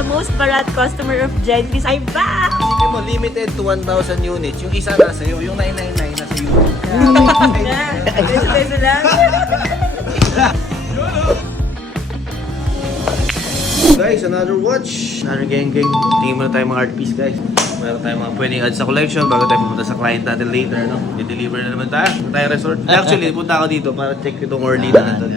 the most barat customer of Genfis, I'm back! Isipin mo, limited to 1,000 units. Yung isa nasa iyo, yung 999 nasa iyo. Beso lang. Guys, another watch. Another gang. Tingin muna tayo mga art piece, guys. Meron tayong mga pwedeng add sa collection bago tayo pumunta sa client natin later, no? I-deliver na naman tayo. Punta tayo resort. Actually, punta ako dito para check itong Orlina na ito.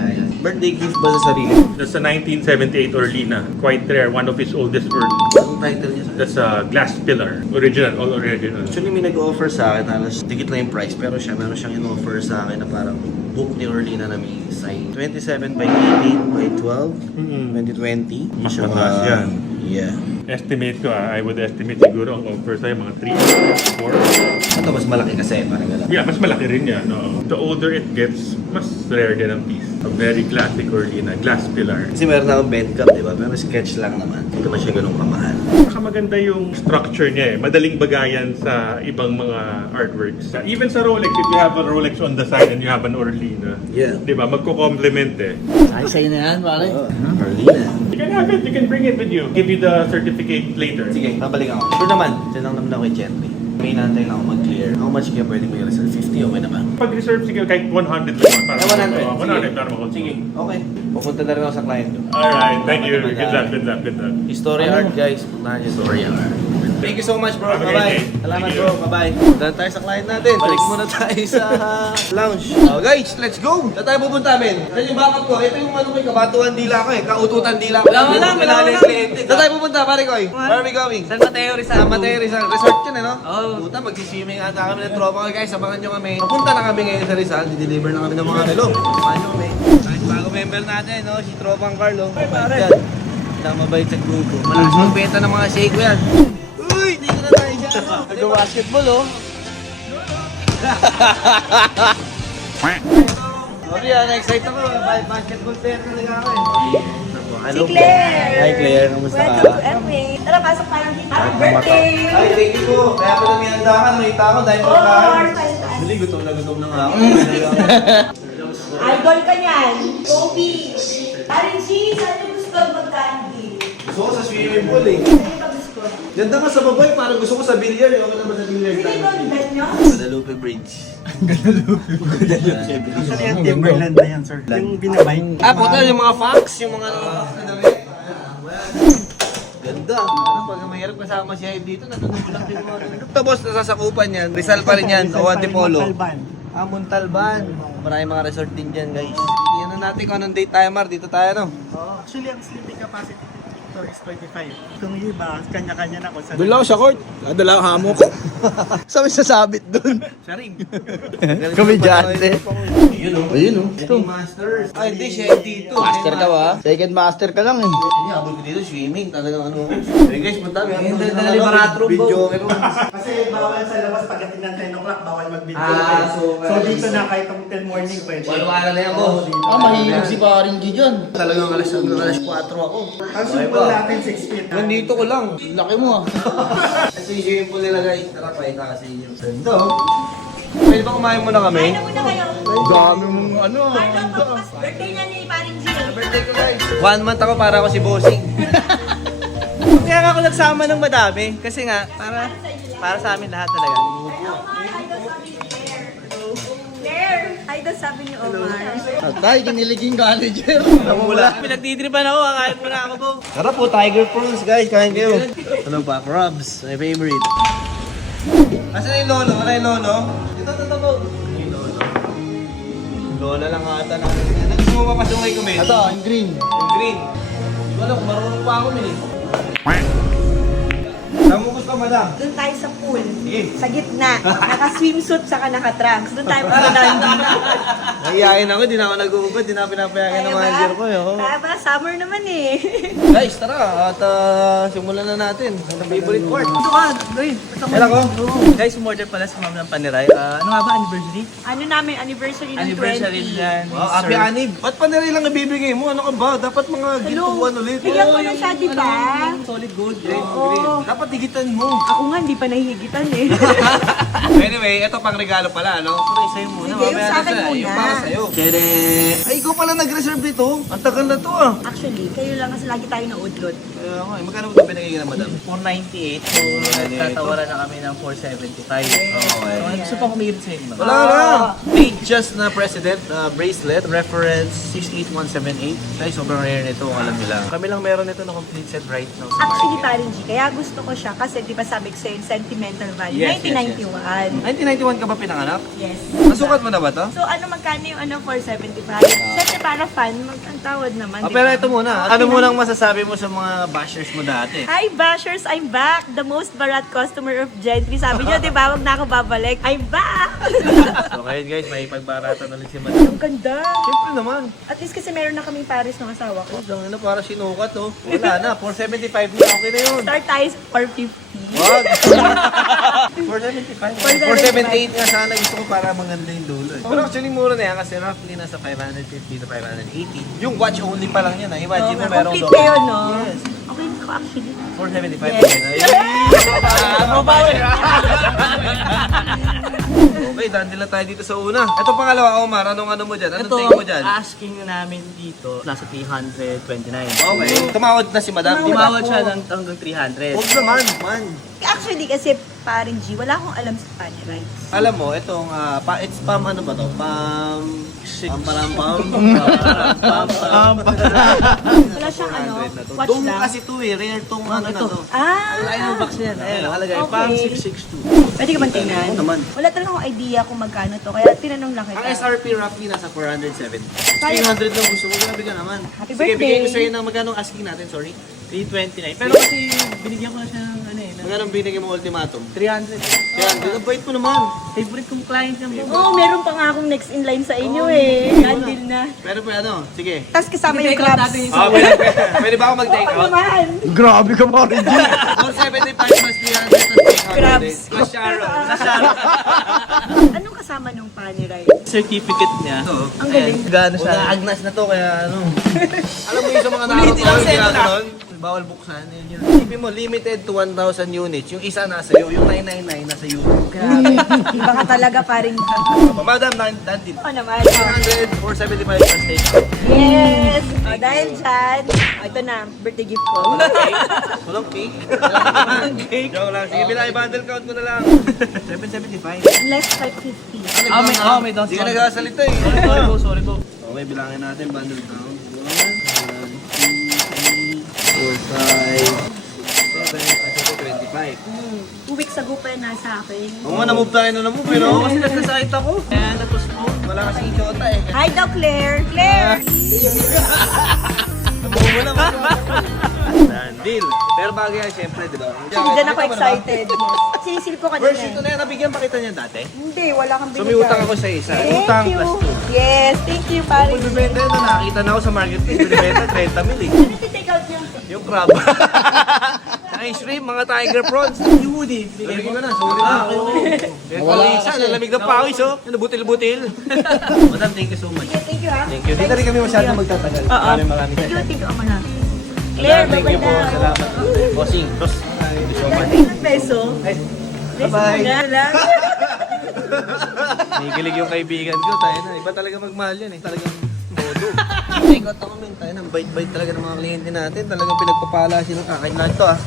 Birthday gift ba sa sarili? That's a 1978 Orlina. Quite rare. One of his oldest works. Anong title niya? That's a glass pillar. Original. All original. Actually, may nag-offer sa akin. Halos dikit lang yung price. Pero meron siyang in-offer sa akin na parang book ni Orlina na may size. 27 by 18 by 12. 2020. Mas mataas yan. Yeah. Estimate ko, I would estimate siguro ang offer sa'yo mga 3, 4. Ito mas malaki kasi. Parang gano'n. Yeah, mas malaki rin yan. No? The older it gets, mas rare din ang piece. A very classic Orlina. Glass pillar. Kasi meron akong bed cup, di ba? Pero sketch lang naman. Hindi naman siya ganun kamahal. Saka maganda yung structure niya eh. Madaling bagayan sa ibang mga artworks. Even sa Rolex, if you have a Rolex on the side and you have an Orlina, Yeah. di ba, magko-complement eh. Ay, sa'yo na yan, pare. Orlina. You can have it, you can bring it with you. Give you the certificate later. Sige, babalik ako. Sure naman. Tinang naman ako kay Gentry. May inaantay lang ako mag-clear. How much kaya pwede ko i-reserve? 50, okay naman. Pag-reserve, sige, kahit 100 lang. Para 100. 100 para makot. Sige, okay. Pupunta na rin ako sa client ko. Alright, thank you. Good luck. Story art, guys. Puntahan niyo story art. Thank you so much, bro. Have a Bye-bye. great day. Salamat, Thank bro. you. Bye-bye. Punta tayo sa client natin. Balik muna tayo sa lounge. Oh, guys, let's go. Saan tayo pupunta, men? Yan yung backup ko. Ito yung ano ko, kabatuan dila ko eh. Kaututan dila ko. Wala yung kliyente. Saan tayo pupunta, pare ko eh? Where are we going? San Mateo Rizal. San Mateo Rizal. Resort yun eh, no? Oo. Puta, magsiswimming ata kami ng tropa ko, guys. Samahan nyo kami. Papunta na kami ngayon sa Rizal. Di-deliver na kami ng mga relo. Samahan nyo kami. Kahit bago member natin, no? Si Tropang Carlo. Mabait yan. Mabait sa grupo. Malakas magbenta ng mga shake ko yan. Uy! Dito na tayo dyan. Nag-basketball, oh. Sorry na-excite ako. Basketball player talaga ako eh. Si Claire! Hi Claire, kamusta Welcome to MA. Tara, pasok tayo dito. Happy birthday! Ay, thank you po. Kaya pala may handakan. Nakita ko dahil pagkain. Oh, Actually, gutom na nga ako. idol ka niyan. Kobe. Parin si, saan yung gusto mag-candy? Gusto ko sa swimming pool eh. Ano ba gusto? Ganda nga sa babay, parang gusto ko sa billiard. Yung ako naman sa billiard. Sige, ito ang bet nyo? Guadalupe Bridge. Actually, yung Timberland na yan, sir. Yung binabay. Puta, yung mga facts, yung mga ganda. Ano, pag mahirap kasama si Hyde dito, natutunan lang din mga ganito. Tapos, nasasakupan yan. Rizal pa rin yan, o Antipolo. Montalban. Montalban. Maraming mga resort din dyan, guys. Tingnan na natin kung anong date tayo, Mar. Dito tayo, no? Actually, ang sleeping capacity dito is 25. Itong iba, kanya-kanya na kung saan. Doon lang ako sa court. Doon lang hamok. Saan may sasabit doon? Siya rin. Komedyante. Ayun, o. Ayun, oh. Ito. Masters. Ay, hindi siya dito. Master ka ba? Second master ka lang eh. Hindi, habol ko dito, swimming. Talagang ano. Hey guys, punta. May baratro video. Kasi bawal sa labas pagdating ng 10 o'clock, bawal mag-video. so dito na kahit ang 10 morning pwede. Wala na yan, boss. Mahilig si paring G dyan. Talagang alas 4 ako. Ang simple natin 6 feet. Nandito ko lang. Laki mo ah. Kasi yung swimming pool nila guys. Tara, pakita kasi yung ganda. Pwede ba kumain muna kami? Kain na muna kayo. Dami mong ano. Carlo, bukas birthday niya ni Paring G. Birthday ko guys. 1 month ako para ako si Bossing. Kaya nga ako nagsama ng madami. Kasi nga, para sa amin lahat talaga. Claire, hi daw sabi ni Omar. Atay, kiniliging manager. Namula. Pinagtitripan ako, kakain muna ako po. Tara po, Tiger Prawns guys, kain kayo. Ano pa? Crabs, my favorite. Asan yung lolo? Wala yung lolo? Ito. Yung lolo. Lola lang ata na. Gusto mo papasungay ko, men? Ito, ang green. Yung green. Hindi ko alam kung marunong pa ako, men eh. Saan mo gusto, madam? Doon tayo sa pool. Sige. Sa gitna. Naka-swimsuit saka naka-trunks. Doon tayo magdadandi. Nahiyain ako, di na ako nag-uubad, di na pinapayagan ng manager ko. Tama, summer naman eh. Guys, tara at simulan na natin. Ang favorite part. Ito ka, Doy. Kailan ko? Guys, umorder pala si Ma'am ng Paniray. Ano nga ba, anniversary? Ano namin, anniversary ng Anniversary 20. yan. Wow, happy anib. Ba't pa nila lang ibibigay mo? Ano ka ba? Dapat mga Hello. gintuan ulit. Bigyan ko na siya, di ba? Solid gold. Oo. Dapat digitan mo. mo. Ako nga, hindi pa nahihigitan eh. Anyway, ito pang regalo pala, no? Pero sa'yo muna. Sige, yung mamaya sa na akin siya. muna. Yung para sa'yo. Tere! Ay, ikaw pala nag-reserve dito. Ang tagal na to ah. Actually, kayo lang kasi lagi tayo naudlot. Kaya nga, magkano mo ito binigay ka na, madam? 498, so nagtatawaran na kami ng 475. Okay. So, gusto pa kumirit sa inyo. Wala na. Just na president bracelet, reference 68178. Ay, sobrang rare nito, alam nila. Kami lang meron nito na complete set right now sa Actually, market. parang G, kaya gusto ko siya kasi di ba sabi ko sa'yo, yung sentimental value. Yes, 1991 ka ba pinanganak? Yes. Nasukat mo na ba to? So, magkano yung 475? Siyempre, para fan, ang tawad naman. Ah, di pero ba? ito muna. Ano munang masasabi mo sa mga bashers mo dati? Hi, bashers! I'm back! The most barat customer of Gentry. Sabi nyo, di ba? Wag na ako babalik. I'm back! So ngayon guys, may pagbaratan ulit si madam. Ang ganda! Siyempre naman. At least kasi meron na kaming Paris ng asawa ko. Ang ina para sinukat oh. Wala na, 475 na. Okay na yun. Start tayo sa 450. Wag! 475. 478 nga sana gusto ko para maganda yung dulo eh. Pero actually mura na yan kasi roughly nasa 550 to 580. Yung watch only pa lang yun ah. Imagine mo meron Complete doon. kayo, no? Yes. Okay na ko actually. 475 Yes. pa yun. Okay, dandil na tayo dito sa una. Ito pangalawa, Omar. Ano mo dyan? Anong Ito, take mo dyan? asking namin dito, nasa 329. Okay. Tumawad na si madam. Tumawad siya hanggang 300. Huwag naman, man. Actually, kasi parang G, wala akong alam sa Panya Rights. Alam mo, itong, it's pam, ano ba to? Pam, Wala siyang watch Tong lang. kasi to eh, rare tong ano na to. Ah! box yan. Ayun, nakalagay, Okay. pam 662. Pwede ka bang tingnan? Oo naman. Wala talaga akong idea kung magkano to, kaya tinanong lang kita. Ang SRP roughly nasa 470. Kaya- 300 lang gusto ko, grabe ka naman. Happy Sige, birthday. bigay ko sa'yo ng magkano ang asking natin, sorry. 329. Pero kasi binigyan ko na siya ng Magkano binigay mo ultimatum? 300. Kaya, ang bait mo naman. Favorite kong client yan po. Oo, meron pa nga akong next in line sa inyo eh. Gandil na. Pero pa ano, sige. Tapos kasama yung Take out crabs. natin yung Ah, pwede ba ako mag-take Oo out? naman. Grabe ka pa rin. 475 plus 300 plus take out. Crabs. Plus Sharon. Anong kasama nung Panya Rights? Certificate niya. Ito. Ang galing. Gano siya? Agnas na to, kaya ano. Alam mo yung sa mga Ulitin lang sa'yo na. Bawal buksan. Yun. Isipin mo, limited to 1,000 units. Yung isa nasa iyo, yung 999 nasa iyo. Grabe. Iba ka talaga paring ka. Madam, dandil. Oo naman. 300, 475 plus take out. Yes! O, dahil dyan, ito na, birthday gift ko. Walang cake. Joke lang. Sige, bundle count ko na lang. 775. Less 550. May down Hindi ka nagsasalita eh. Sorry po. Okay, bilangin natin bundle count. 1, 2, 3, 4, 5, 6, 7, 25. 2 weeks ago pa yan nasa akin. Oo nga, na-move tayo na na-move. Pero kasi nagkasakit ako. Kaya nag-postpone. Wala kasing idiota eh. Hi daw, Claire! Claire! Nabuo mo lang. Dandil. Pero bagay yan, syempre, di ba? Diyan ako excited. Sinisil ko kanina. First ito na yan, nabigyan pa kita niya dati. Hindi, wala kang So binigay. may utang ako sa isa. Thank Utang you. plus 2. Yes, thank you, pare. Kung bibenta yun, nakakita na ako sa marketplace. Bibenta 30 mil eh. Ano take out niya? Yung crab. Ang shrimp, mga tiger prawns. Yung hoodie. Bigay ko na, sorry na. Wala isa, nalamig ng pawis oh. Yung butil-butil. Madam, thank you so much. Okay, thank you ha. Thank you. Di na rin kami masyadong magtatagal. Maraming Thank you, Ama na. Claire, Thank bye-bye you po. na. Salamat. Bossing. Tos. Thank you so much. Ilang peso? Bye-bye. Lang. Nigilig yung kaibigan ko. Tayo na. Iba talaga magmahal yan eh. Talagang todo. Take out ako min. Tayo na. Bait-bait talaga ng mga kliyente natin. Talagang pinagpapala sila. Kakain lahat to ah.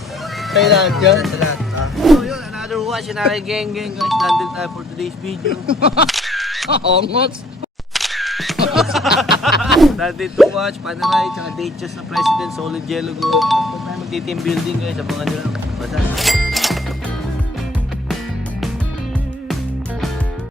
Tayo lahat dyan. Sa lahat. So yun, another watch. Another gang guys. Dandil tayo for today's video. Almost. Dandil to watch. Panaray. Tsaka date just na President. Solid Yellow Gold. Huwag tayo magti-team building guys. Abangan nyo lang. Basta.